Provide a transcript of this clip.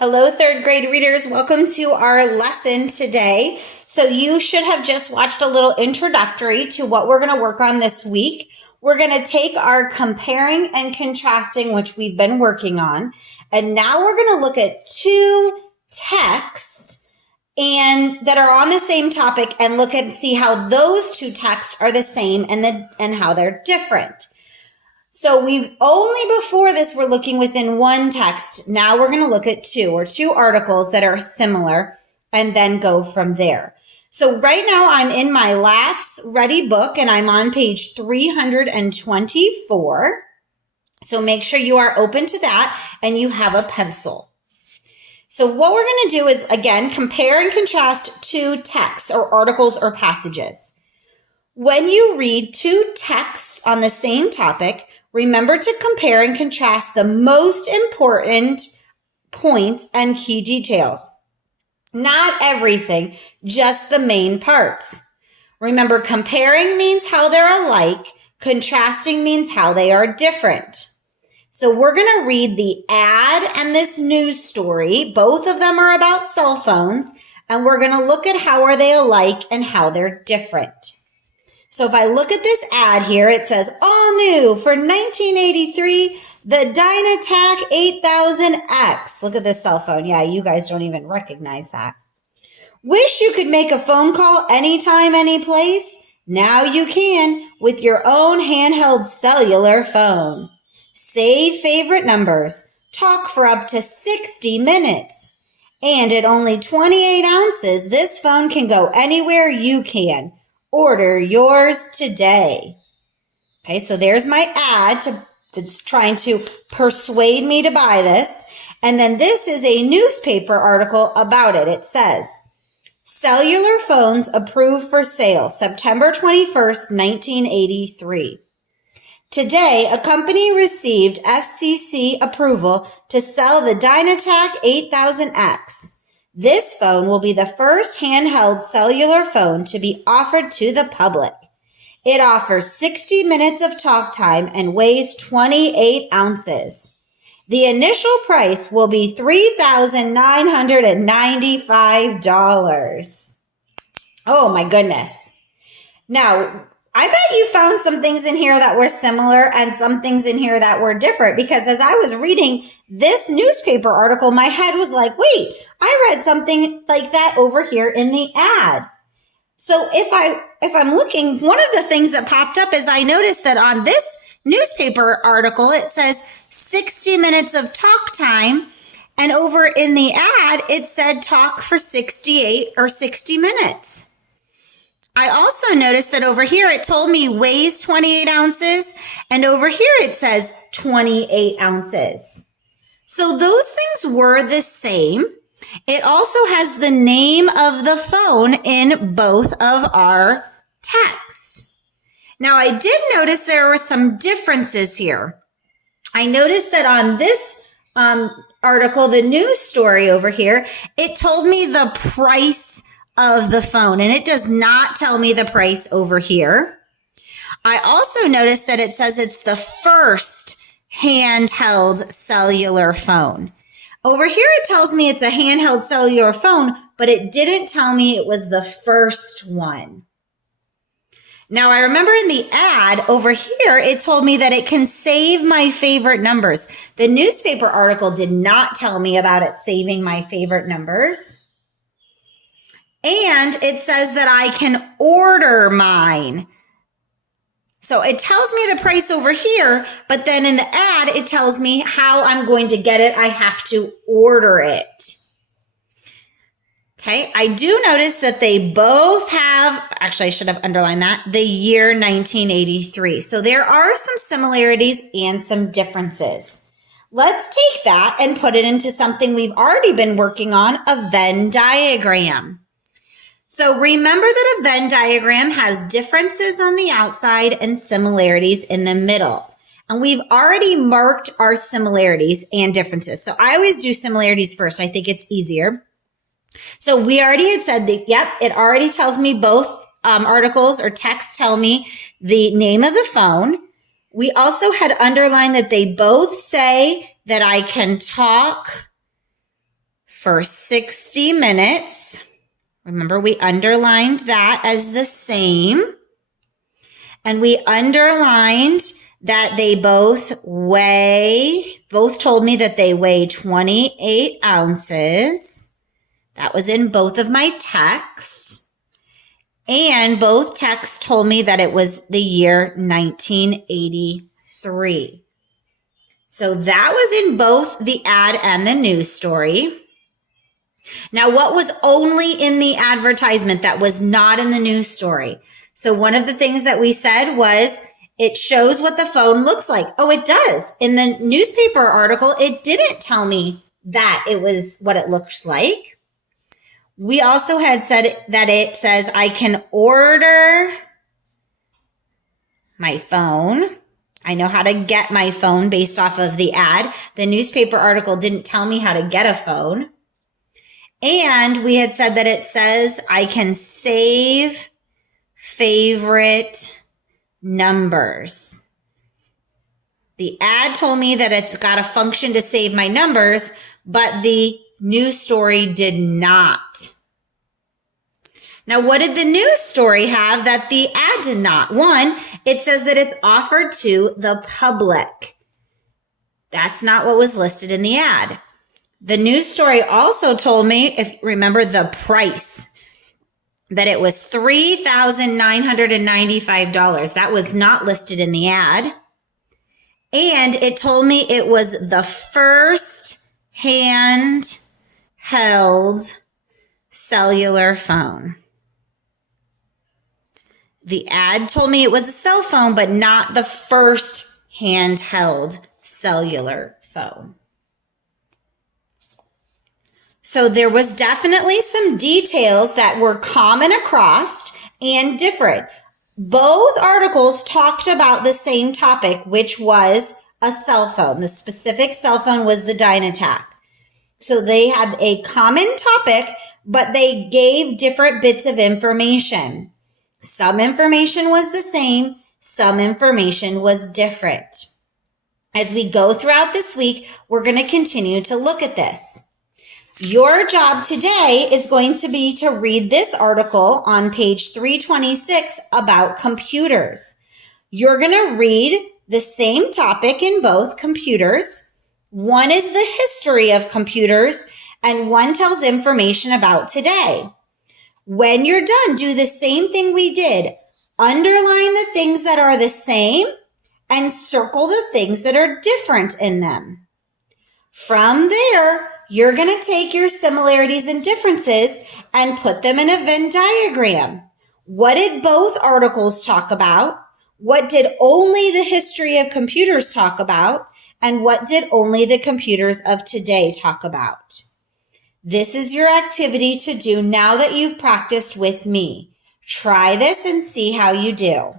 Hello, third grade readers. Welcome to our lesson today. So you should have just watched a little introductory to what we're going to work on this week. We're going to take our comparing and contrasting, which we've been working on. And now we're going to look at two texts and that are on the same topic and look and see how those two texts are the same and how they're different. So before this, we're looking within one text. Now we're going to look at two articles that are similar and then go from there. So right now I'm in my Laughs Ready book and I'm on page 324. So make sure you are open to that and you have a pencil. So what we're going to do is, again, compare and contrast two texts or articles or passages. When you read two texts on the same topic, remember to compare and contrast the most important points and key details. Not everything, just the main parts. Remember, comparing means how they're alike. Contrasting means how they are different. So we're going to read the ad and this news story. Both of them are about cell phones, and we're going to look at how are they alike and how they're different. So if I look at this ad here, it says, all new for 1983, the Dynatac 8000X. Look at this cell phone. Yeah, you guys don't even recognize that. Wish you could make a phone call anytime, any place? Now you can with your own handheld cellular phone. Save favorite numbers. Talk for up to 60 minutes. And at only 28 ounces, this phone can go anywhere you can. Order yours today. Okay, so there's my ad that's trying to persuade me to buy this. And then this is a newspaper article about it. It says, cellular phones approved for sale, September 21st, 1983. Today, a company received FCC approval to sell the Dynatac 8000X. This phone will be the first handheld cellular phone to be offered to the public. It offers 60 minutes of talk time and weighs 28 ounces. The initial price will be $3,995. Oh my goodness. Now, I bet you found some things in here that were similar and some things in here that were different, because as I was reading this newspaper article, my head was like, wait, I read something like that over here in the ad. So if I'm looking, one of the things that popped up is I noticed that on this newspaper article, it says 60 minutes of talk time. And over in the ad, it said talk for 68 or 60 minutes. I also noticed that over here it told me weighs 28 ounces, and over here it says 28 ounces. So those things were the same. It also has the name of the phone in both of our texts. Now I did notice there were some differences here. I noticed that on this article, the news story over here, it told me the price of the phone, and it does not tell me the price over here. I also noticed that it says it's the first handheld cellular phone. Over here it tells me it's a handheld cellular phone, but it didn't tell me it was the first one. Now I remember in the ad over here, it told me that it can save my favorite numbers. The newspaper article did not tell me about it saving my favorite numbers. And it says that I can order mine. So it tells me the price over here, but then in the ad, it tells me how I'm going to get it. I have to order it. Okay, I do notice that they both have, actually I should have underlined that, the year 1983. So there are some similarities and some differences. Let's take that and put it into something we've already been working on, a Venn diagram. So remember that a Venn diagram has differences on the outside and similarities in the middle. And we've already marked our similarities and differences. So I always do similarities first. I think it's easier. So we already had said that, yep, it already tells me both articles or texts tell me the name of the phone. We also had underlined that they both say that I can talk for 60 minutes. Remember, we underlined that as the same. And we underlined that they both told me that they weigh 28 ounces. That was in both of my texts. And both texts told me that it was the year 1983. So that was in both the ad and the news story. Now, what was only in the advertisement that was not in the news story? So one of the things that we said was it shows what the phone looks like. Oh, it does. In the newspaper article, it didn't tell me that it was what it looks like. We also had said that it says I can order my phone. I know how to get my phone based off of the ad. The newspaper article didn't tell me how to get a phone. And we had said that it says I can save favorite numbers. The ad told me that it's got a function to save my numbers, but the news story did not. Now, what did the news story have that the ad did not? One, it says that it's offered to the public. That's not what was listed in the ad. The news story also told me, if you remember, the price, that it was $3,995. That was not listed in the ad. And it told me it was the first handheld cellular phone. The ad told me it was a cell phone, but not the first handheld cellular phone. So there was definitely some details that were common across and different. Both articles talked about the same topic, which was a cell phone. The specific cell phone was the Dynatac. So they had a common topic, but they gave different bits of information. Some information was the same, some information was different. As we go throughout this week, we're going to continue to look at this. Your job today is going to be to read this article on page 326 about computers. You're going to read the same topic in both computers. One is the history of computers, and one tells information about today. When you're done, do the same thing we did. Underline the things that are the same and circle the things that are different in them. From there, you're going to take your similarities and differences and put them in a Venn diagram. What did both articles talk about? What did only the history of computers talk about? And what did only the computers of today talk about? This is your activity to do now that you've practiced with me. Try this and see how you do.